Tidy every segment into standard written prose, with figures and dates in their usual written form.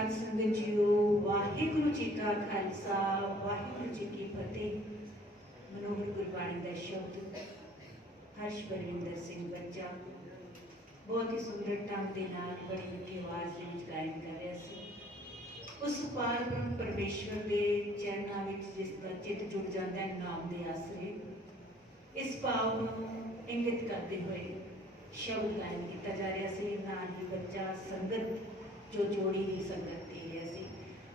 साध संगत जीओ, वाहिगुरु जी का खालसा वाहिगुरु जी की फतेह। मनोहर गुरबाणी का शब्द हर्ष बलविंदर सिंह बच्चा बहुत ही सुंदर ढंग के नाल बड़ी मीठी आवाज़ ਦੇ ਵਿੱਚ गायन कर रहा ਸੀ। उस पार ब्रह्म परमेश्वर के चरणों में जिसका चित जुड़ जाता है नाम के आसरे, इस भाव को इंगित करते हुए शब्द गायन किया जा रहा है। नानी बच्चा संगत जो जोड़ी की संगत दे रहा है,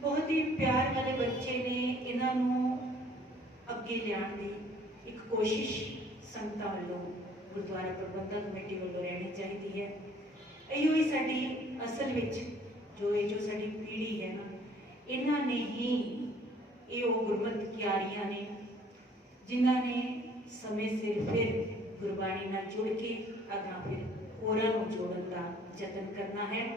बहुत ही प्यार वाले बच्चे ने इन्हों अगे लियाण की एक कोशिश संगतां वालों गुरुद्वारा प्रबंधक कमेटी वालों रहनी चाहिए है। इहो ही साडी असल विच जो साडी पीढ़ी है ना, इन्हां ने ही ये गुरमत क्यारियां ने जिन्हां ने समय सिर फिर गुरबाणी नाल जुड़ के अगां फिर होरां नूं जोड़न का यतन करना है।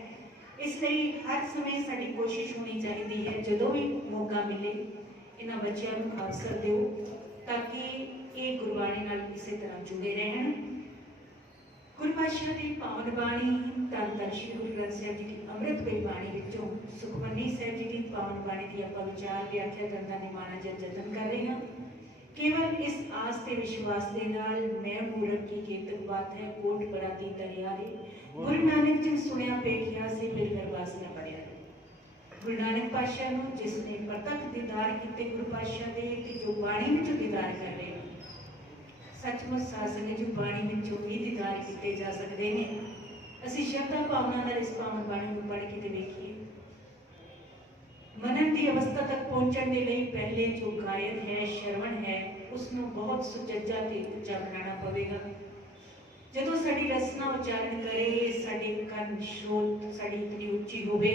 इसलिए हर समय साडी कोशिश होनी चाहिए है, जदों भी मौका मिले इन्हां बच्चों नूं अवसर दिओ ताकि ये गुरबाणी नाल किसी तरह जुड़े रहन। गुरु पातशाह की पावन बाणी धन धन श्री गुरु ग्रंथ साहिब जी की अमृतमयी बाणी विचों सुखमनी साहिब जी की पावन बाणी की आपां विचार व्याख्या करने का निमाना जतन कर रहे हैं। केवल इस आस ते विश्वास के नाल मैं मूरत की केतक बात है कोट पड़ाती दरिया रे, गुरु नानक जी सुनिया पेखिया से फिर गरबास न पड़िया रे। गुरु नानक पातशाह नूं जिसने प्रतख दीदार किते गुरु पातशाह दे ते जो बाणी विचों दीदार कर रहे हैं, सचमुच सासन जो बाणी विचों भी दीदार किए जा सकते हैं। असीं श्रद्धा भावना नाल इस पावन बाणी को पढ़ के वेखिए। मनन की अवस्था तक पहुंचने के लिए पहले जो गायन है श्रवण है उसनों बहुत सुचज्जा ते उच्चा बनाना पवेगा। जदों साडी रसना उच्चारण करे, साडी कंन स्रोत साडी इतनी उच्ची होवे,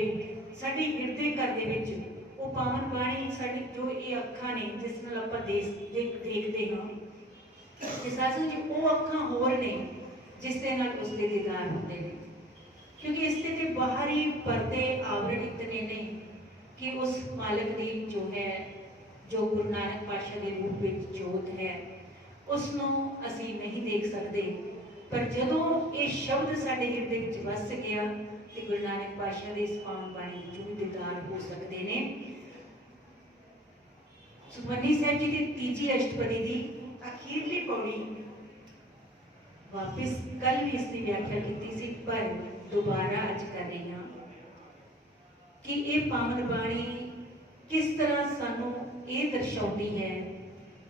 साडी हिरदे घर दे विच वो पावन बाणी साडी जो ये अखां ने जिस नाल आपां देखते हाँ, सासन जी वो अखां होर ने जिस दे नाल उसके दीदार होंदे ने, क्योंकि इसके ते बाहरी पर्दे आवरण इतने ने कि उस मालिक की जो है जो गुरु नानक पातशाह के रूप में जोत है उसनों असी नहीं देख सकते। पर जदों ये शब्द साडे हिरदे विच वस गया तो गुरु नानक पातशाह के इस पावन बाणी विचों भी दीदार हो सकते हैं। सुखमनी साहिब जी की तीजी अष्टपदी की अखीरली पौड़ी वापिस कल भी इसकी व्याख्या की सी, पर दोबारा अज कर रही हाँ कि ये पावन बाणी किस तरह सानू ये दर्शाती है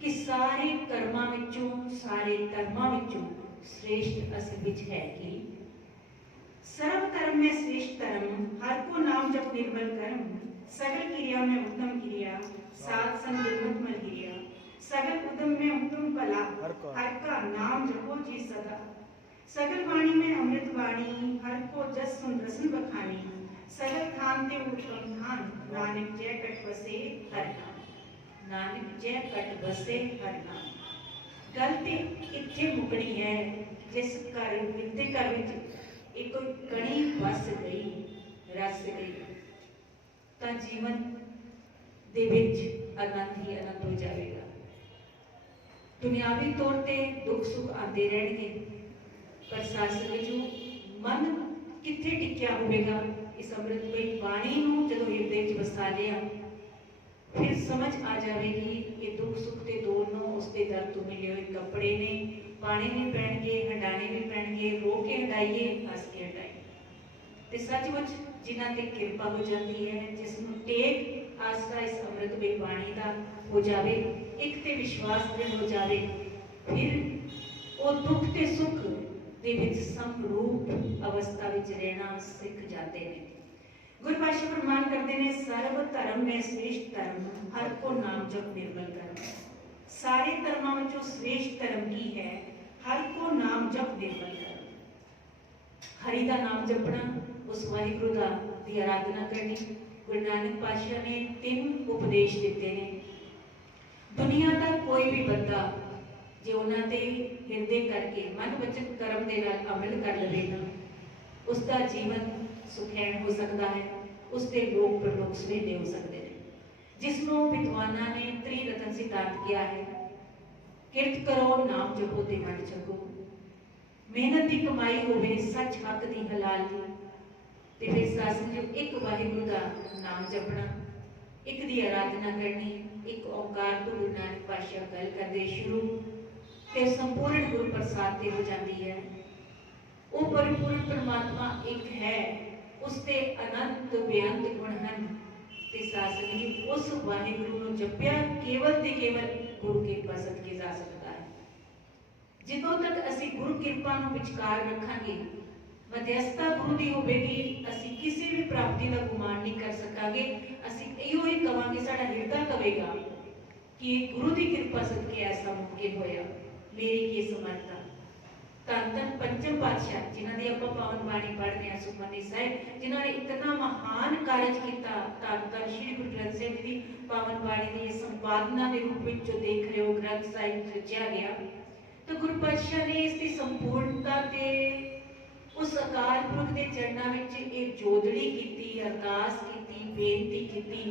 कि सारे कर्मां विचों सारे धर्मां विचों श्रेष्ठ असल विच है कि सर्व धर्म में श्रेष्ठ धर्म, हर को नाम जप निर्मल कर्म, सगल क्रिया में उत्तम क्रिया, सात संग गुरमत मल क्रिया, सगल उदम में उत्तम भला, हर का नाम जपो जी सदा, सगल वाणी में अमृत वाणी, हर को जस सुन रसन बखानी, सगल खान ते उत्तम खान, नानक जय कट बसे हर नाम, नानक जय कट बसे हर नाम। गलती इत्थे मुकनी है जिस घर विद्य घर विच एक कोई कणी बस गई रस गई तो जीवन दे विच आनंद ही आनंद हो जाएगा। दुनियावी तौर पे दुख सुख आते रहेंगे, पर सासन जो मन कित्थे टिकिया होगा इस अमृतमयी बाणी नूं जदों हिरदे विच वसा लिया फिर समझ आ जाएगी ये दुख सुख के दोनों उसके दर तो मिले हुए कपड़े ने, पाने भी पैणगे हटाने भी पैणगे, रो के हटाइए हस के हटाइए। तो सचमुच जिन्हां ते कृपा हो जाती है, जिसनों टेक आसरा इस अमृतमयी बाणी का हो जाए, एक ते विश्वास दृढ़ हो जाए, फिर वो दुख ते सुख दे विच समरूप अवस्था विच रहना सीख जाते हैं। गुरु पातशाह प्रमाण करते हैं सर्व धर्म में श्रेष्ठ धर्म, हर को नाम जप निर्मल कर्म। सारे धर्मों में जो श्रेष्ठ धर्म की है हर को नाम जप निर्मल कर्म। हरि का नाम जपना, उस वाहिगुरु दा दी आराधना करनी। गुरु नानक पातशाह ने 3 उपदेश दिते हैं। दुनिया का कोई भी बंदा जो उन्होंने हिरदे करके मन वचन कर्म के नाल अमल कर लवे ना, उसका जीवन सुखैन हो सकता है, उसके लोक प्रलोक सुहेले हो सकते हैं। जिसनों विद्वाना ने त्रिरत्न सिद्धांत किया है, किरत करो नाम जपो ते वंड छको, मेहनत की कमाई होवे सच हक दी हलाल दी, ते फिर सासन जो एक वाहिगुरु का नाम जपना, एक दी आराधना करनी, एक ओंकार तो गुरु नानक पातशाह गल करदे शुरू ते संपूर्ण गुरु प्रसाद ते हो जाती है। वो परिपूर्ण परमात्मा एक है, उसते अनंत बेअंत गुण हैं ते सासन जी उस वाहिगुरु नूं जपिया केवल ते केवल गुरु कृपा सदके जा सकता है। जिदों तक असी गुरु कृपा नूं विचकार रखांगे, मध्यस्थता गुरु की होगी, असी किसी भी प्राप्ति का गुमान नहीं कर सकांगे। असी इहो ही कहांगे, साडा हिरदा कहेगा कि गुरु की कृपा सदके ऐसा मुमकिन होया, मेरी की समर्था। धन धन पंचम पातशाह जिन्हां दी आपां पावन बाणी पढ़ रहे हैं, सुखमनी साहिब, जिन्हां ने इतना महान कार्य किया। धन धन श्री गुरु ग्रंथ साहिब जी पावन बाणी की संपादना के रूप में जो देख रहे हो ग्रंथ साहिब रचिया गया, तो गुरु पातशाह ने इसकी संपूर्णता के उस अकाल पुरख के चरणों में एक जोदड़ी की, अरदास की, बेनती की,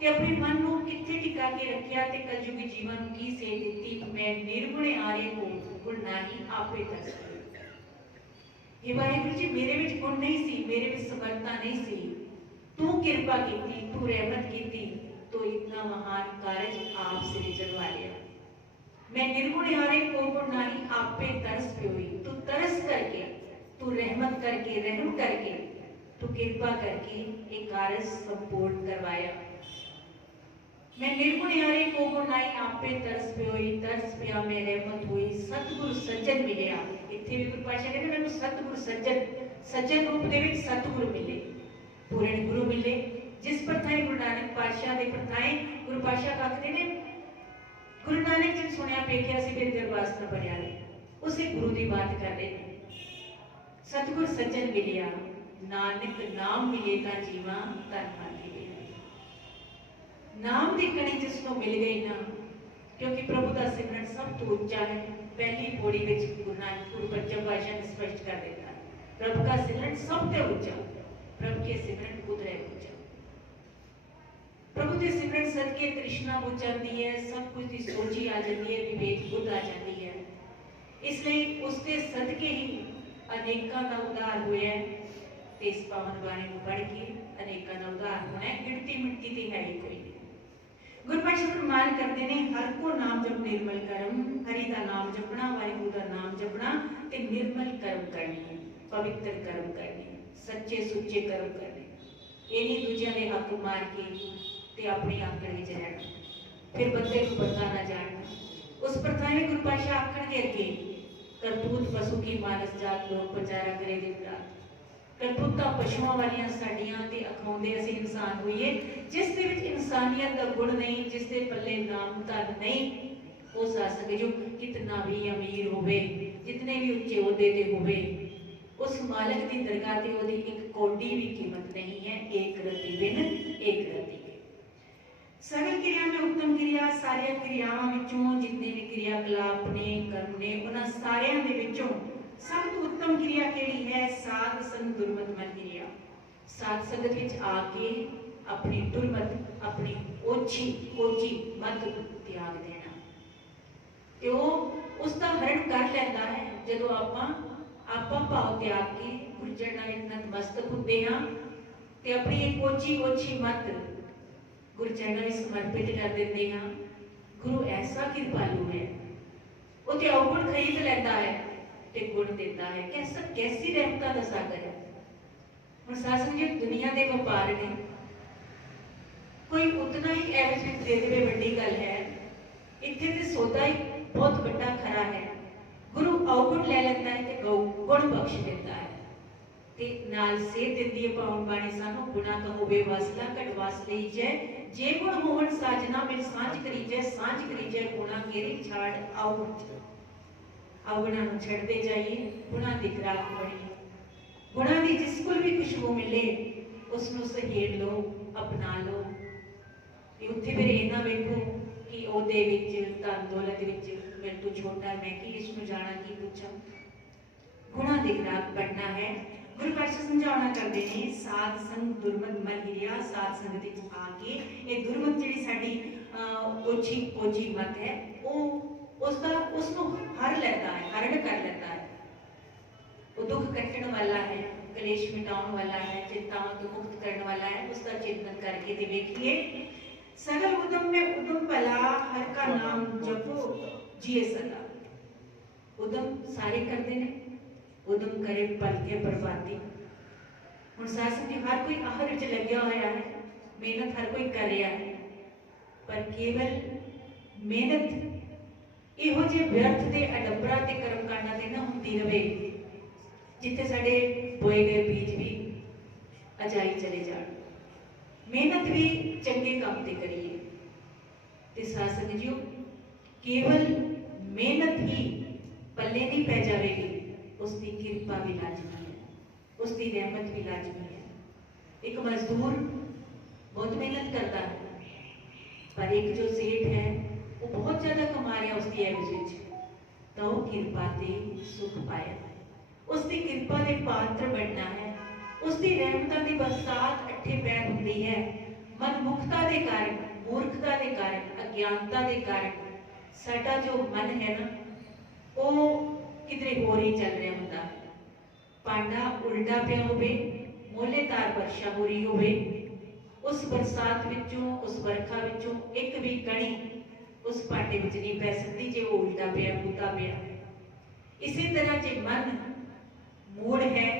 ते अपने मन को किथे टिका के रखिया ते कलयुगी जीवन की सेध दी। मैं निर्गुण आर्य को गुण नाही आपे दस। हे वाहिगुरु जी, मेरे विच गुण नहीं सी, मेरे विच समर्था नहीं सी, तू कृपा की, तू रहमत की, तो इतना महान कार्य आप सृजन वाले। मैं निर्गुण आर्य को गुण नाही आपे तरस प्योई, तू तरस करके, तू रहमत करके, रहम करके, तू कृपा करके एक कार्य संपूर्ण करवाया। मैं निर्गुण यारे को गुण नाई आपे तरस प्योई, तरस पिया मैं रहमत हुई, सतगुरु सज्जन मिलिया। इत्थे भी गुरु पातशाह कहते मैनूं सतगुरु सज्जन, सज्जन रूप दे विच सतगुरु मिले, पूर्ण गुरु मिले। जिस प्रथाएं गुरु नानक पातशाह दे प्रथाएं गुरु पातशाह कहते ने, गुरु नानक जी सुनिया पेखिया सी फिर दरबार न भरिया ने, उसे गुरु की बात कर रहे हैं। सतगुर सज्जन मिलिया, नानक नाम मिले ता जीवा धन धन मिले। नाम की कणी जिसको मिल गई ना, क्योंकि प्रभु का सिमरन सब तो उच्चा है। पहली पौड़ी में गुरु नानक गुरु पंचम पातशाह ने स्पष्ट कर देता है, प्रभु का सिमरन सब तो उच्चा, प्रभु के सिमरन खुद रहे उच्चा। प्रभु के सिमरन सदके तृष्णा बुझ जाती है, सब कुछ की सोची आ जाती है, विवेक बुद्ध आ जाती है। इसलिए उसके सदके ही अनेकों का उद्धार हुआ है। इस पावन बाणी को पढ़ के अनेकों का उद्धार होना है, गिनती मिनती तो है ही कोई नहीं। गुरु पातशाह फरमान करते हैं, हर को नाम जप निर्मल करम, हरि का नाम जपना, वाहिगुरु का नाम जपना ते निर्मल कर्म करनी है, पवित्र कर्म करने, सच्चे सुच्चे कर्म करने। ये नहीं दूजिया के हक मार के ते अपनी आंकड़ में रहना, फिर बंदे को बंदा ना जानना। उस प्रथा में गुरु पातशाह आखण के अगे, करतूत पशु की मानस जात लोग प्रचारा करे दिन रात। करतूता पशुओं वालियां साडियां ते अखाउंदे असीं इंसान होइए, जिस दे विच इंसानियत का गुण नहीं, जिस दे पल्ले नाम धन नहीं, वो सासक जो कितना भी अमीर होवे, जितने भी उच्चे ओहदे ते होवे, उस मालिक की दरगाह ते ओहदी एक कौडी भी कीमत नहीं है। एक रत्ती बिन एक रत्ती के सगल क्रिया में उत्तम क्रिया, सारिया क्रियावां विचों जितने भी क्रियाकलाप ने कर्म ने, उन्हां सारियां दे विचों सब तो उत्तम क्रिया केड़ी है? साध संग दुर्मत मन क्रिया। साध संगत विच आके अपनी दुर्मत, अपनी ओछी ओछी मत त्याग देना, ते वो उसका हरण कर लेंदा है। जदों आपां भाव त्याग के गुरु चरणां विच नतमस्तक हुंदे हां ते अपनी एक ओछी ओछी मत गुरु चरणां विच समर्पित कर देंदे हां। गुरु ऐसा कृपालु है, वो ते अवगुण खरीद लेंदा है ते गुण देता है। कैसी रहमतां दा सागर है। हुण सासंग जी दुनिया के व्यापार ने, कोई उतना ही एवरेज दे दे वड्डी गल है। इत्थे ते सौदा ही बहुत बड़ा खरा है। गुरु अवगुण ले लेता है ते गुण बख्श देता है, ते नाल सेध दिंदी है पावन बाणी सानू, गुणा का होवे वासला घट वास लई जै, जे गुण होवन साजना मिल सांझ करी जै, सांझ करी जै गुणा केरे छाड़ आओ। अवगुणा नूं छड्डदे जाइए, गुणा दी खुराक बणीए। गुणा दी जिस कोल भी खुशबू मिले उसनूं सहेड़ लो, अपना लो। उत्थे फिर इह ना वेखो कि ओहदे विच धन दौलत विच मेरे तो छोटा, मैं कि इसनूं जाना की पुछां। गुणा दी खुराक बनना है। गुरु पातशाह समझाउणा करदे ने, साध संग दुर्मत मन हिरिया। साध संगत विच आके ये दुर्मत जिहड़ी साडी ओछी ओछी मत है, उसको हर लेता है, हरण कर लेता है। वो दुख कटण वाला है, कलेश मिटाउण वाला है, चिंताओं तो मुक्त करने वाला है, उसका चिंतन करके ते देखिए। सगल उदम में उदम भला, हर का नाम जपो जिए सदा। उदम सारे करते ने, उदम करे पल के बर्बादी। हुण सासू जी हर कोई आहर विच लग्या होया है, मेहनत हर कोई कर रहा है, पर केवल मेहनत इहो जे व्यर्थ ते अडबरा ते कर्मकांडां ते ना हुंदी रहे, जिथे साडे बोए गए बीज भी अजाई चले जाण। मेहनत भी चंगे काम ते करिए ते साथ संगजियो, केवल मेहनत ही पल्ले नहीं पै जाएगी, उसकी कृपा भी लाजमी है, उसकी रहमत भी लाजमी है। एक मजदूर बहुत मेहनत करता है, पर एक जो सेठ है वो बहुत ज्यादा कमा रहा उसकी एवरेज, तो कृपा ते सुख पाया, उसकी कृपा के पात्र बनना है, उसकी रहमतां की बरसात अठे पैर होती है। मनमुखता के कारण, मूर्खता के कारण, अज्ञानता के कारण साडा जो मन है ना वो किधरे होर ही चल रहा होंदा। पांडा उल्टा पिया होवे, मोहलेदार वर्षा हो रही होवे, उस बरसात विचों, उस बरखा विचों एक भी कणी उस पांडे विच नहीं पै सकती जे वो उल्टा पिया उल्टा पिया। इसी तरह जे मन मूड है,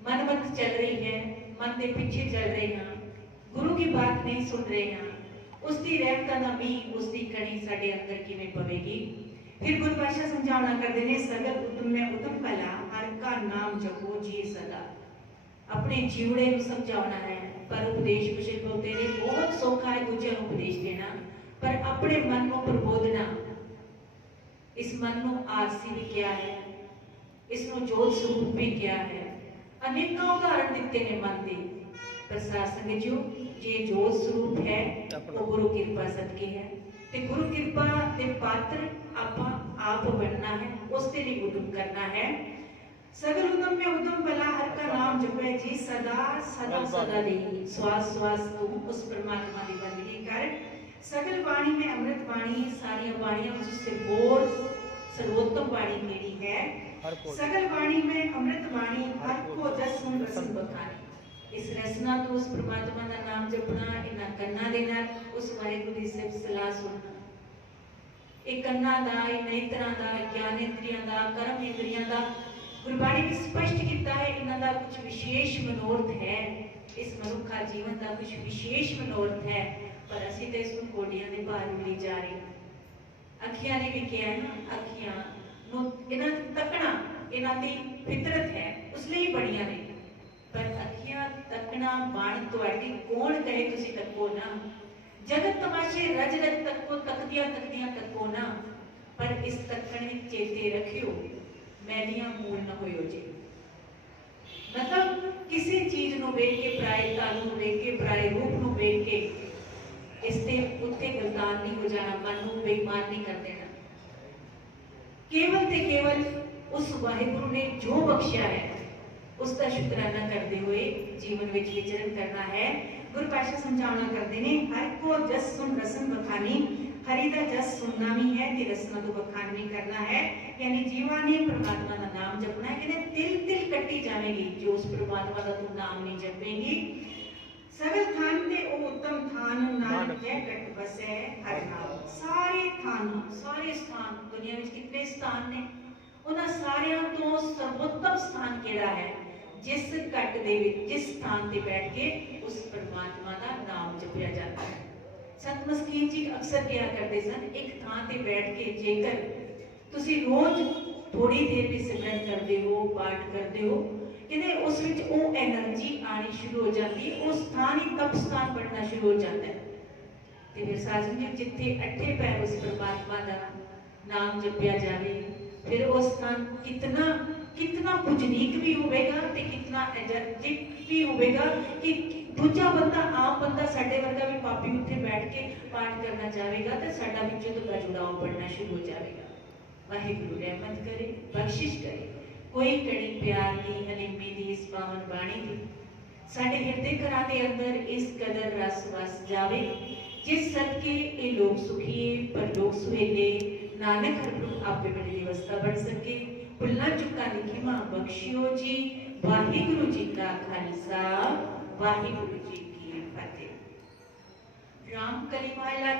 मनमत चल रही है, मन के पीछे चल रहे हैं, गुरु की बात नहीं सुन रहे हैं, उसकी रहमतां दा मींह, उसकी कणी साडे अंदर किवें पवेगी। फिर गुरु पातशाह समझावना करते हैं, सगल उदम में उदम भला, हर का नाम जपो जिए सदा। अपने जीवड़े को समझावना है, पर उपदेश कुशल होते हैं, बहुत सौखा है दूजे को उपदेश देना, पर अपने मन को प्रबोधना। इस मन को आरसी भी क्या है, इसको जोत स्वरूप भी क्या है, अनेकों उदाहरण दिते ने मन के। पर सासंग जो जे जोत स्वरूप है वो गुरु कृपा सदके है, ते गुरु कृपा के पात्र आपां आप बनना है, उसके लिए उद्यम करना है। सगल उदम में उदम भला, हर का नाम जपे जी सदा सदा सदा रही। श्वास श्वास तू उस परमात्मा की बंदगी कर। सगल वाणी में अमृत वाणी, सारी वाणियां उससे बोल सर्वोत्तम वाणी मेरी है। सगल वाणी में अमृत वाणी, हर को जस सुन रसन बखानी। इस रसना तो उस परमात्मा का नाम जपना, इन्हां कन्ना दे नाल उस वाहिगुरू दी सिफत सलाह सुनना। एक कन्ना दा, एक नेत्रां दा, ज्ञान इंद्रियां दा, कर्म इंद्रियां दा गुरबाणी ने स्पष्ट किया है, इन्हां दा कुछ विशेष मनोरथ है। इस मनुखा जीवन का कुछ विशेष मनोरथ है, पर असीं ते इसनूं कोडियां दे भार उड़ी जा रहे हैं। अखियां ने भी किया है ना, अखियां नूं इन्हां तकना इन्हां दी फितरत है, उस लिए बणियां ने, पर अखियां तकना बाण तुहाडी कौन कहे तुसीं तको ना। जगत तमाशे रज रज तको, तकदियां तकदियां तको ना, पर इस तकण विच चेते रखियो मैलियां मूल न होयो जी। मतलब किसी चीज नूं वेख के, परायता नूं वेख के, पराए रूप नूं वेख के इसते उत्ते गलतान नहीं हो जाना, मन नूं बेईमान नहीं कर देना। केवल ते केवल उस वाहिगुरू ने जो बख्शिया है उसका शुकराना करते हुए जीवन में विचरण करना है। गुरु पातशाह समझावना करते हैं, हर को जस सुन रसन बखानी। हरि दा जस सुनना भी है ते रसना तो बखान भी करना है, यानी जीवा ने परमात्मा का नाम जपना है। कहते तिल तिल कट्टी जाएगी जो उस परमात्मा का तू नाम नहीं जपेगी। सगल थान ते ओ उत्तम थान, नानक जय कट बसै हर नाम। सारे थान, सारे स्थान दुनिया में कितने स्थान ने, उन्हां सारियां तो सर्वोत्तम स्थान केड़ा है, जिस घट दे विच जिस स्थान ते बैठ के उस परमात्मा का नाम जपया जाता है। संत मस्कीन जी अक्सर क्या करते सन, एक थान ते बैठ के जेकर तुसी रोज थोड़ी देर भी सिमरन करते हो, पाठ करते हो, कहते उस विच वो एनर्जी आनी शुरू हो जाती है, उस स्थान ही तप स्थान बनना शुरू हो जाता है। ते फिर साजन जी जिथे अठे पैर उस परमात्मा का नाम जपया जाए, फिर वो स्थान कितना कितना पूजनीक भी होगा, ते कितना एनर्जिक भी होगा कि दूजा बंदा, आम बंदा, साडे वर्गा भी पापी उत्थे बैठ के पाठ करना चाहेगा तो साडा विचों तो जुड़ाव बढ़ना शुरू हो जाएगा। वाहिगुरू रहमत करे, बख्शिश करे, कोई कड़ी प्यार की, हलीमी की, इस पावन बाणी की साडे हृदय घरां दे अंदर इस कदर रस वस जावे, जिस सदके ये लोग सुखी पर लोग सुहेले, नानक हर प्रभु आपे बड़ी व्यवस्था बन सके। भुलना चुका निखिमा बख्शियो जी, वाहिगुरु जी का खालसा वाहिगुरु जी की फतेह। राम कलीवाला